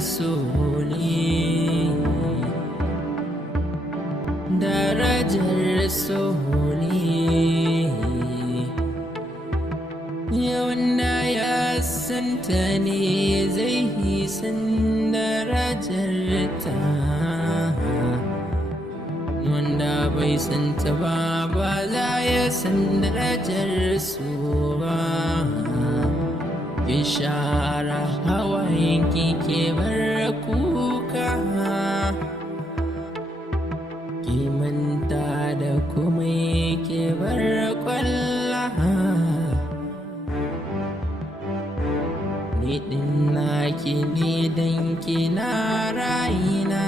so ne, darajar so ne. Wanda ya santa ne zai san darajar ta, wanda bai santa ba za ya san darajar so ba. Ki share hawayenki ke bar kuka, ki manta da komai ke bar kwalla. Ni din naki ne dan kina raina.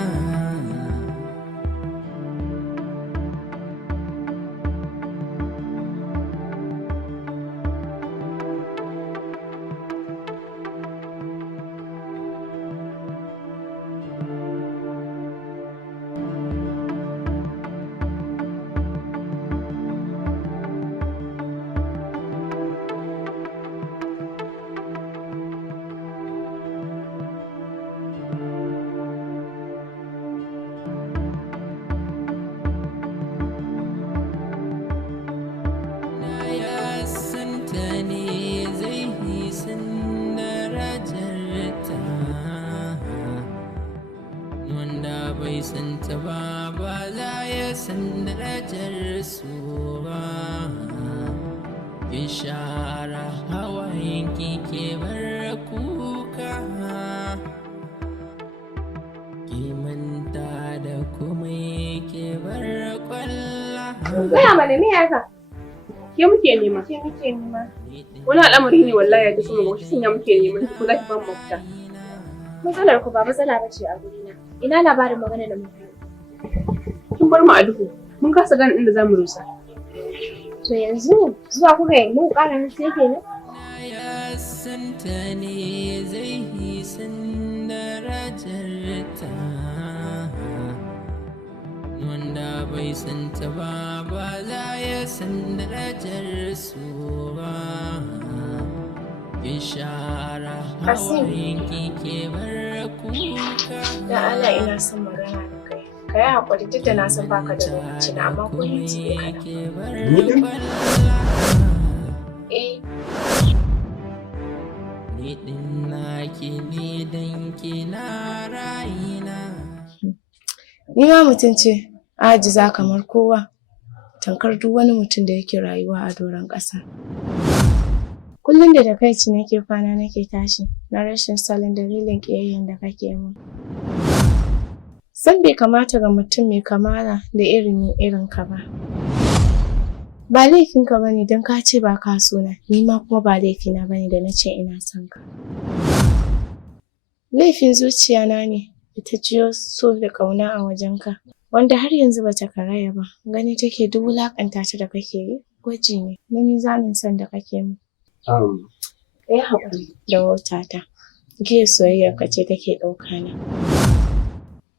Santa ba za ya san darajar su ba. Ki share hawayenki ke bar kuka, ki manta da komai ke bar kwalla. Gaya mana me haka? Ke muke nema? Ke muke nema? Wani al'amari ne wallahi ya tafi mu shi muke neman ku za ki ban mafita. Matsalar ku ba matsala bace a gurina. Ina labarin magana da mutum. Kin bar mu a duhu. Mun kasa gane inda zamu rusa. To yanzu zuwa kuka yi mun ƙara sai kenan. Ya santa ne zai san darajar ta, wanda bai santa ba za ya san darajar su ba. Ki share hawayenki ke bar kuka. Da Allah ina son magana da kai. Ka yi haƙuri duk da na san baka da lokaci na amma ko ni ce kana. Ni din naki ne dan kina raina. Ni ma mutum ce ajiza kamar kowa, tankar duk wani mutum da yake rayuwa a doron ƙasa. Kullum da takaici nake kwana nake tashi na rashin salon dalilin ƙiyayyen da kake min. San bai kamata ga mutum mai kamala da irin ka ba. Ba laifinka bane don ka ce ba ka so na, ni ma kuma ba laifina bane da na ce ina son ka. Laifin zuciyana ne da ta jiyo so da ƙauna a wajenka, wanda har yanzu bata karaya ba. Gani take duk wulaƙanta ta da kake yi gwaji ne na mizanin son da kake min. Ka yi haƙuri da wautata, jiya soyayyarka ce take ɗauka na.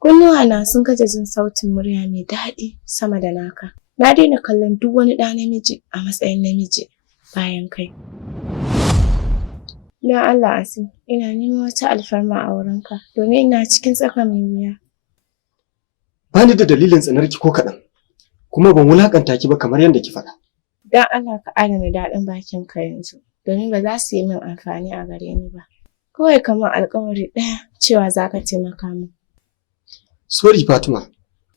Kunnuwana sun gaza jin sautin murya mai daɗi sama da naka. Na daina kallon duk wani ɗa namiji a matsayin namiji bayan kai. Don Allah Asim, ina neman wata alfarma a wurinka domin ina cikin tsaka mai wuya. Ba ni da dalilin tsanarki ko kaɗan, kuma ban wulaƙanta ki ba kamar yadda ki faɗa. Don Allah ka adana daɗin bakinka yanzu, domin ba za su yi min amfani a gare ni ba. Kawai kamar alƙawari ɗaya cewa za ka taimaka min. Sorry Fatima,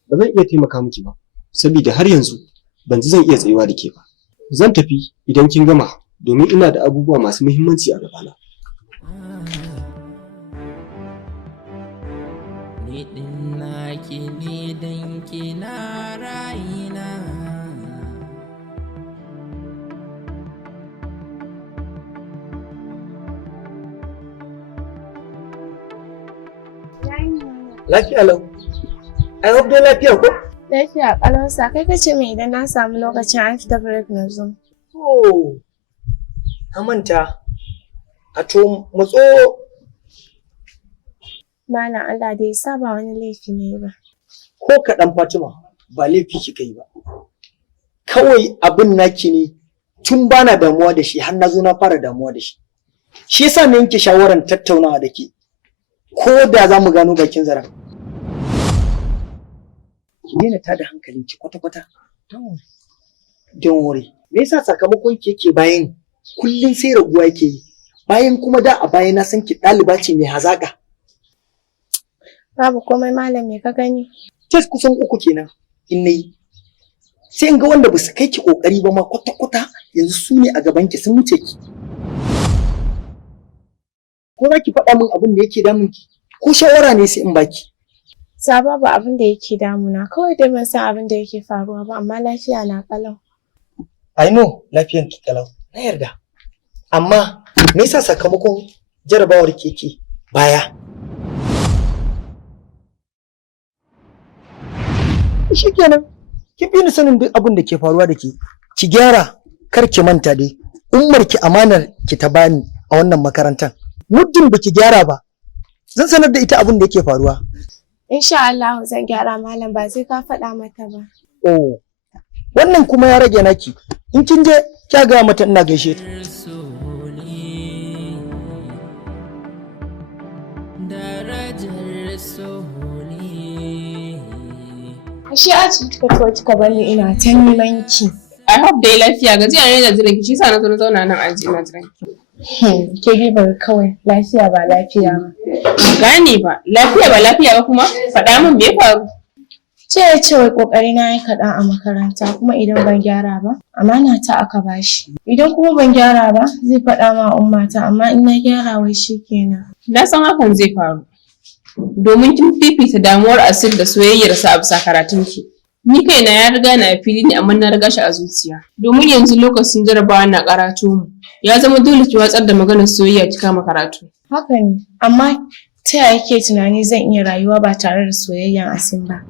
ba zan iya taimaka miki ba, saboda har yanzu ban ji zan iya tsayuwa da ke ba. Zan tafi idan kin gama, domin ina da abubuwa masu muhimmanci a gabana. Ni din naki ne dan kina raina. Lafiya lau. I hope dai lafiya ko? Lafiya ƙalarsa, kai kace mai idan na samu lokacin an fita break na zo. Oh, na manta. A to matso. Malam Allah dai sa ba wani laifi ne ba. Ko kaɗan Fatima, ba laifi kika yi ba. Kawai abin naki ne tun bana damuwa da shi har na zo na fara damuwa da shi. Shi yasa na yanke shawaran tattaunawa da ke. ko da za mu gano bakin zaren. Ki daina tada hankalinki kwata-kwata. Don't worry. Me yasa sakamakon ki yake bayan kullum sai raguwa yake yi? Bayan kuma da a baya na san ki ɗaliba ce mai hazaƙa. Babu komai malam, me ka gani? Test kusan 3 kenan in nayi. Sai in ga wanda ba su kai ki kokari ba ma kwata-kwata yanzu su ne a gaban ki sun wuce ki. Ko za ki faɗa min abin da yake damun ki? Ko shawara ne sai in baki? Saba ba abin da yake damuna, kawai dai ban san abin da yake faruwa ba, amma lafiya na kalau. I know lafiyan ki kalau, na yarda. Amma me yasa sakamakon jarabawar ki yake baya? Shikenan, ki fi ni sanin duk abin da ke faruwa da ke. Ki gyara, kar ki manta dai. Ummar ki amanar ki ta bani a wannan makarantar. Muddin ba ki gyara ba, zan sanar da ita abin da yake faruwa. Insha Allah zan gyara malam, ba sai ka faɗa mata ba. Oh, wannan kuma ya rage naki. In kin je, kya gaya mata ina gaishe ta. Ashe aji kika to kika bani ina ta neman ki. I hope dai lafiya, gajiya ne da jiran ki, shi yasa na zo na zauna nan aji ina jiran ki. Ke gibar kawai, lafiya ba lafiya ba. Gane ba, lafiya ba lafiya ba kuma faɗa min me ya faru. Ce wai kokari na yi kaɗan a makaranta, kuma idan ban gyara ba, amana ta aka bashi. Idan kuma ban gyara ba, zai faɗa ma ummata, amma in na gyara wai shikenan. Na san hakan zai faru. Domin kin fifita damuwar Asil da soyayyarsa a bisa karatunki. Ni kaina ya riga na fili ne, amma na riga shi a zuciya. Domin yanzu lokacin jarabawa na karatu mu. Ya zama dole ki watsar da maganar soyayya ki kama karatu. Haka ne, amma ta yaya kike tunani zan iya rayuwa ba tare da soyayyan Asil ba?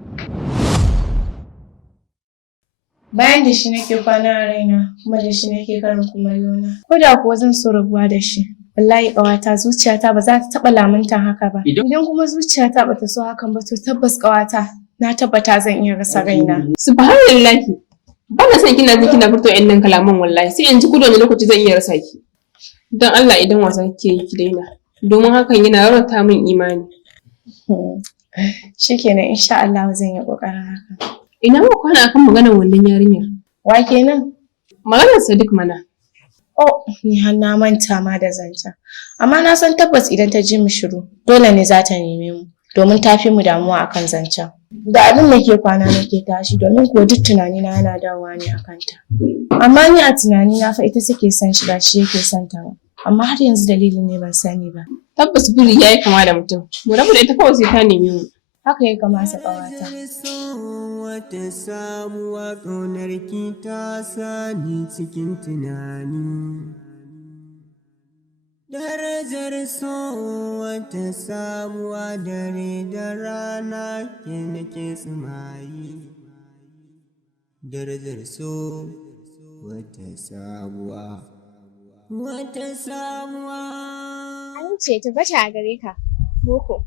Bayan da shi nake kwana a raina, kuma da shi nake karin kumallo na. Ko da kuwa zan so rabuwa da shi. Wallahi ƙawata, zuciyata ba za ta taɓa lamuntan haka ba. Idan kuma zuciyata ba ta so hakan ba, to tabbas ƙawata na tabbata zan iya rasa raina. Subhanallahi. Ba na son kina furta ƴan kalaman wallahi, sai in ji ku da wani lokaci zan iya rasa ki. Don Allah idan wasa kike yi ki daina. Domin hakan yana rarrata min imani. Shikenan, insha Allah zan yi ƙoƙarin haka. Ina ma kwana akan maganar wannan yarinyar. Wa kenan? Maganar Sadiq mana. Oh, ni har na manta ma da zancen. Amma na san tabbas idan ta ji mu shiru, dole ne za ta neme mu, domin ta fi mu damuwa akan zancen. Da abin da ke kwana nake tashi, domin ko duk tunanina yana dawowa ne a kanta. Amma ni a tunanina fa ita take son shi, ba shi yake son ta ba. Amma har yanzu dalilin ne ban sani ba. Tabbas biri ya yi kama da mutum. Mu rabu da ita kawai sai ta neme mu. Haka ya kamata ƙawata. Wata sabuwa ƙaunar ki ta sani cikin tunani. Darajar so wata sabuwa dare da rana ke nake tsumayi. Darajar so wata sabuwa. Wata sabuwa. Amince tabbata a gare ka, Boko.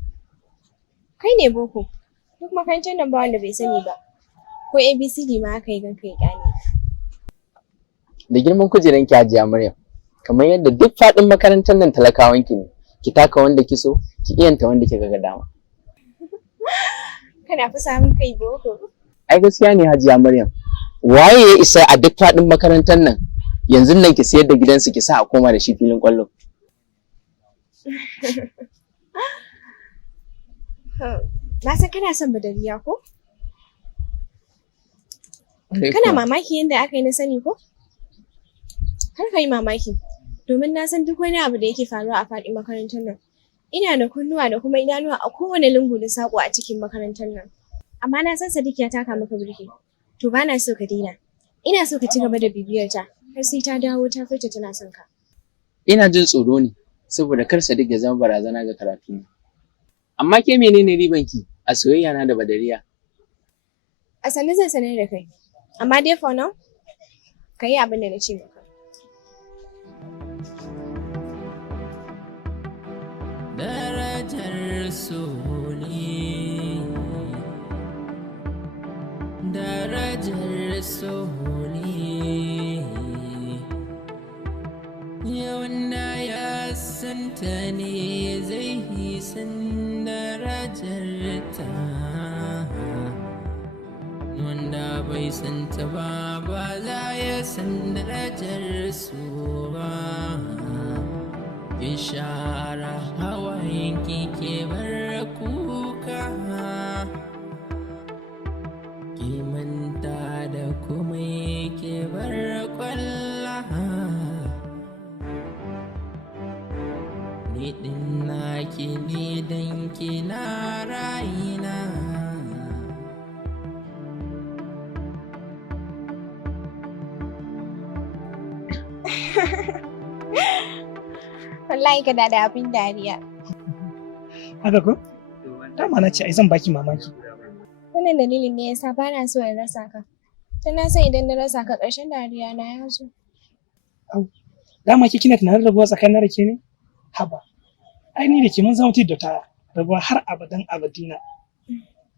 Kai ne Boko, duk makarantar nan ba wanda bai sani ba, ko ABCD ma aka yi gan kai ƙyale. Da girman kujeran ki Hajiya Maryam, kamar yadda duk faɗin makarantar nan talakawan ki ne, ki taka wanda ki so, ki iyanta wanda kika ga dama. Kana fi samun kai Boko. Ai gaskiya ne Hajiya Maryam, waye ya isa a duk faɗin makarantar nan, yanzu nan ki sayar da gidansu ki sa a koma da shi filin ƙwallo. Na san kana son Badariya ko? Kana mamaki yadda aka yi na sani ko? Kar ka yi mamaki, domin na san duk wani abu da yake faruwa a faɗin makarantar nan. Ina da kunnuwa da kuma idanuwa a kowane lungu da saƙo a cikin makarantar nan. Amma na san Sadiq ya taka maka birki, to ba na so ka daina. Ina so ka ci gaba da bibiyar ta, har sai ta dawo ta furta tana son ka. Ina jin tsoro ne, saboda kar Sadiq ya zama barazana ga karatu. Amma ke menene riban ki a soyayya na da Badariya? A sannu zan sanar da kai, amma dai for now, ka yi abin da na ce maka. Darajar so ne, darajar so ne, yawan ya santa ne zai yi san darajarta, wanda bai santa ba za ya san darajar su ba. Ki share hawayen ki bar kuka, ki manta da komai ki bar kwalla. Ni din naki ne dan kina rayina. Wallahi ka da abin dariya. Haka ko? Dama na ce ai zan baki mamaki. Wannan dalilin ne yasa ba na so in rasa ka. Dan na san idan na rasa ka ƙarshen dariya na ya zo. Au, dama ke kina tunanin rabuwa tsakanin da ke ne? Haba, ai ni da ke mun zama da ta rabuwa har abadan abadina.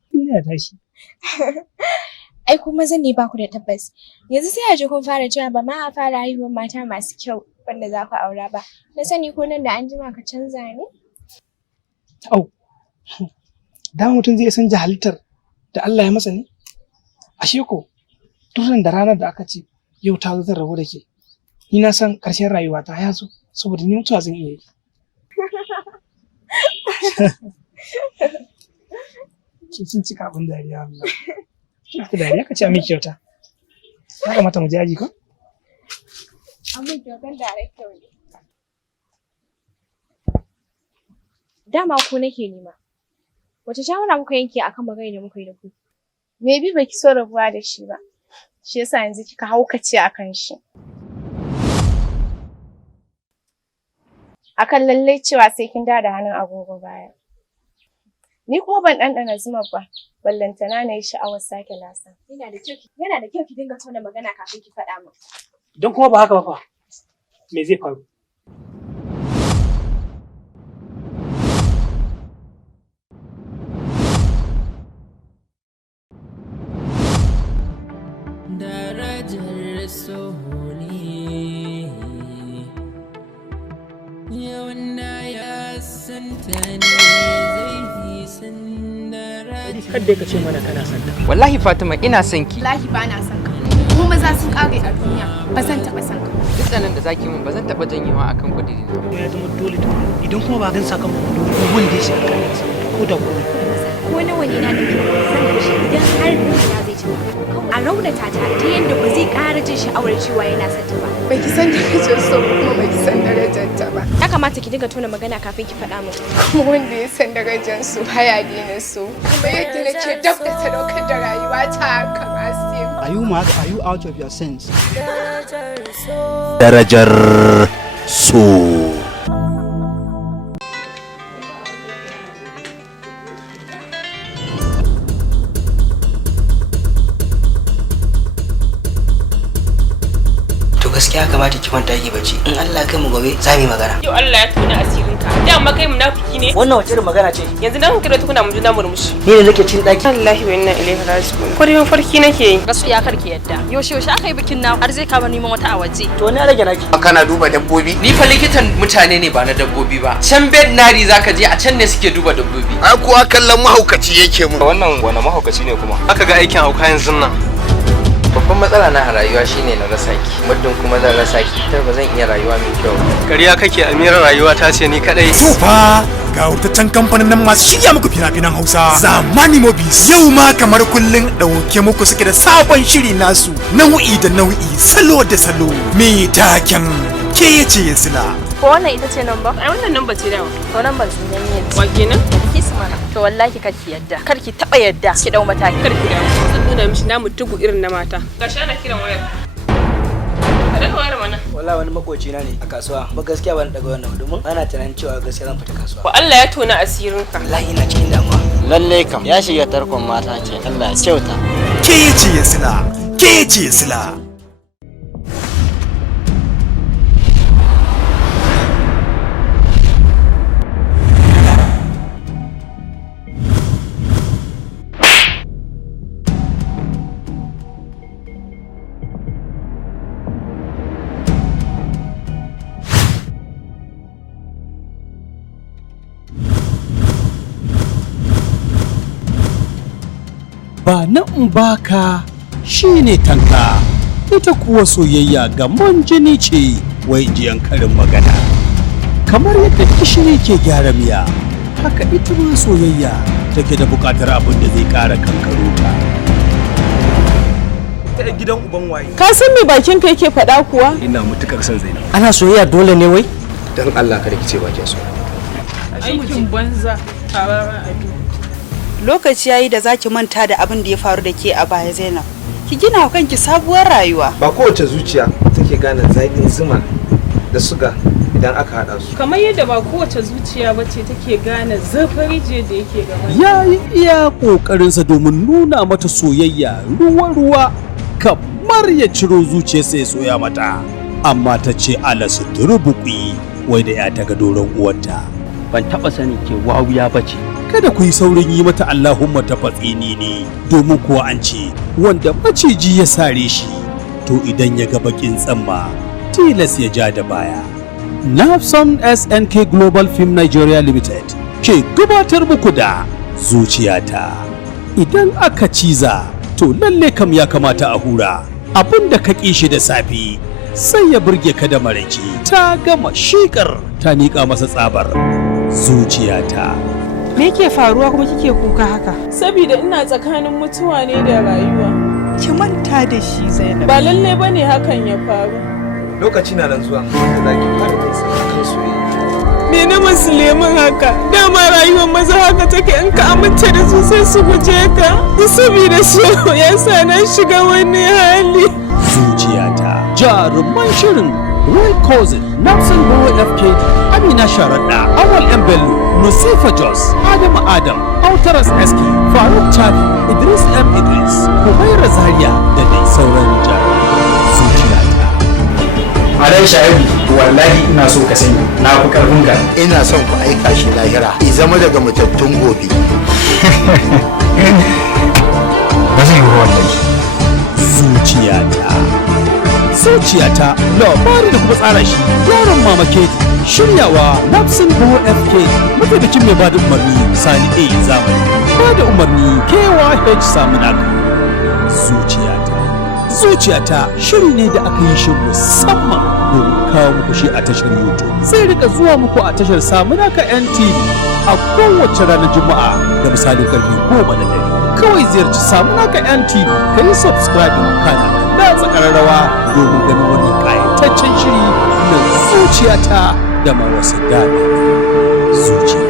Duniya ta shi. Ai kuma zan ne ba ku da tabbas. Yanzu sai a ji kun fara cewa ba ma a fara haihuwar mata masu kyau wanda za ku aura ba. Na sani ko nan da an jima ka canza ne? Au, dama mutum zai san halittar da Allah ya masa ne? Ashe ko, duran da ranar da aka ce yau ta zo zan rabu da ke, ni na san ƙarshen rayuwa ta ya zo saboda ni mutuwa zan iya yi. Kin cika abin dariya Allah. Kina ta dariya ka ce amin kyauta. Ya kamata mu je aji ko? Amin kyautan da kyau ne. Dama ku nake nema. Wace shawara kuka yanke akan magana da muka yi da ku? Maybe baki so rabuwa da shi ba. Shi yasa yanzu kika haukace akan shi. Akan lallai cewa sai kin dawo da hannun agogo baya. Ni kuma ban ɗanɗana zuma ba, ballantana na yi sha'awar sake lasa. Yana da kyau ki dinga tona magana kafin ki faɗa min. Don kuma ba haka ba fa, me zai faru? Darajar so ne, wanda ya santa ne zai yi san darajar. Kadda ka ce mana kana son ta. Wallahi Fatima ina son ki. Wallahi ba na son ka. Mu maza sun kare a duniya, ba zan taɓa son ka. Duk tsanan da zaki min ba zan taɓa janyewa akan kudiri na. Ya zama dole ta idan kuma ba gan sakamakon dole wanda ya shiga kan sa ko da ko. Ko nawa ne na da kyau zan kashe idan har na zai ci. A raunata ta ta yadda ba zai ƙara jin sha'awar cewa yana son ta ba. Baki san darajar so kuma baki san darajar ta ba. Ya kamata ki dinga tona magana kafin ki faɗa min. Kuma wanda ya san darajar su baya daina so. Kuma yadda nake dab da sadaukar da rayuwa ta kamar sai. Are you mad? Are you out of your sense? Darajar so. Gaskiya kamata ki kwanta ki bacci. In Allah kai mu gobe za mu yi magana. Yau Allah ya tona asirinka. Da amma kai munafiki ne. Wannan wace irin magana ce? Yanzu dan kira tukuna mu juna murmushi. Ni da nake cin daki. Wallahi wa inna ilaihi raji'un. Ko dai mafarki nake yi. Gaskiya karki yadda. Yaushe aka yi bikin na har zai kama neman wata a waje. To ne rage naki. Kana duba dabbobi? Ni fa likitan mutane ne ba na dabbobi ba. Can veterinary zaka je a can ne suke duba dabbobi. Ai kuwa kallon mahaukaci yake mun. Wannan wani mahaukaci ne kuma? Aka ga aikin hauka yanzu nan. Babban matsala na a rayuwa shine na rasa ki. Muddin kuma zan rasa ki, tar ba zan iya rayuwa mai kyau. Kariya kake Amira, rayuwa ta ce ni kadai. Tufa ga wutaccen kamfanin nan masu shirya muku fina-finan Hausa. Zamani Movies yau ma kamar kullun dauke muku suke da sabon shiri nasu. Nau'i da nau'i, salo da salo. Me taken ke ce sila. Ko wannan ita ce number? Ai wannan number ce dawa. To number sun ganye. Wa kenan? Kiss mana. To wallahi karki yadda. Karki taba yadda. Ki dau mataki. Karki dawo. Zan nuna mishi namu tugu irin na mata. Gashi ana kiran wayar. Ka daga wayar mana. Wallahi wani makoci na ne a kasuwa. Ba gaskiya ban daga wannan domin ana tunanin cewa gaskiya zan fita kasuwa. Wa Allah ya tona asirinka. Wallahi ina cikin damuwa. Lalle kam ya shiga tarkon mata ce. Allah ya kyauta. Ke ce sila. Ke ce sila. ba na in baka shine tanka, ita kuwa soyayya gamon jini ce, wai jiyan karin magana. Kamar yadda gishiri ke gyara miya, haka ita ma soyayya take da buƙatar abin da zai ƙara kankaro ta. Ta gidan uban waye. Ka san me bakin ka yake faɗa kuwa? Ina mutukar son Zainab. Ana soyayya dole ne wai? Dan Allah kada ki ce ba ki so. Aikin banza tarara abi. Lokaci yayi da zaki manta da abin da ya faru da ke a baya Zainab. Ki gina wa kanki sabuwar rayuwa. Ba kowace zuciya take gane zaƙin zuma da suga idan aka haɗa su. Kamar yadda ba kowace zuciya bace take gane zafin rijiya da yake gaba. Ya yi iya ƙoƙarinsa domin nuna mata soyayya ruwa-ruwa kamar ya ciro zuciyarsa ya soya mata. Amma ta ce ala su turbuƙi wai da ya ta ga doron uwarta. Ban taɓa sanin ke wawiya bace. Kada ku yi saurin yi mata Allahumma ta fatsini ne, domin kuwa an ce wanda maciji ya sare shi to idan ya ga bakin tsamma tilas ya ja da baya. Nafson SNK Global Film Nigeria Limited ke gabatar muku da zuciyata. Idan aka ciza to lalle kam ya kamata a hura, abin da ka ƙi shi da safe sai ya burge ka da maraice. Ta gama shikar ta niƙa masa tsabar zuciyata. Me yake faruwa kuma kike kuka haka? Saboda ina tsakanin mutuwa ne da rayuwa. Ki manta da shi Zainab. Ba lalle bane hakan ya faru. Lokaci na nan zuwa da zaki fara kan soyayya. Me na musulmin haka? Dama rayuwar maza haka take, in ka amince da su sai su guje ka. Saboda so ya sa na shiga wani hali. Zuciyata. Jaruman shirin Roy Cousin, Nafsan Bawa FKD, Amina Sharaɗa, Awal M. Bello, Nusifa Jos, Adamu Adam, Autaras SK, Faruk Chafi, Idris M. Idris, Humaira Zaria da dai sauran jaruman zuciyata. Alai Shaibu, wallahi ina so ka sani, na fi karfin ka. Ina son ku aika shi lahira, i zama daga mutattun gobe. Ba zai yi wallahi. Zuciyata labari da kuma tsara shi yaron Mama Kedi, shiryawa Nafsin Bawa FK, mataimakin mai bada umarni Sani A Zamani, bada umarni KYH Samunaka. Zuciyata shiri ne da aka yi shi musamman domin kawo muku shi a tashar YouTube. Zai rika zuwa muku a tashar Samunaka NTV a kowace ranar Juma'a da misalin karfe 10 na dare. Kawai ziyarci Samunaka NTV ka yi subscribe kana da tsakararrawa domin ganin wannan ƙayataccen shiri na zuciyata da ma wasu dama zuciya.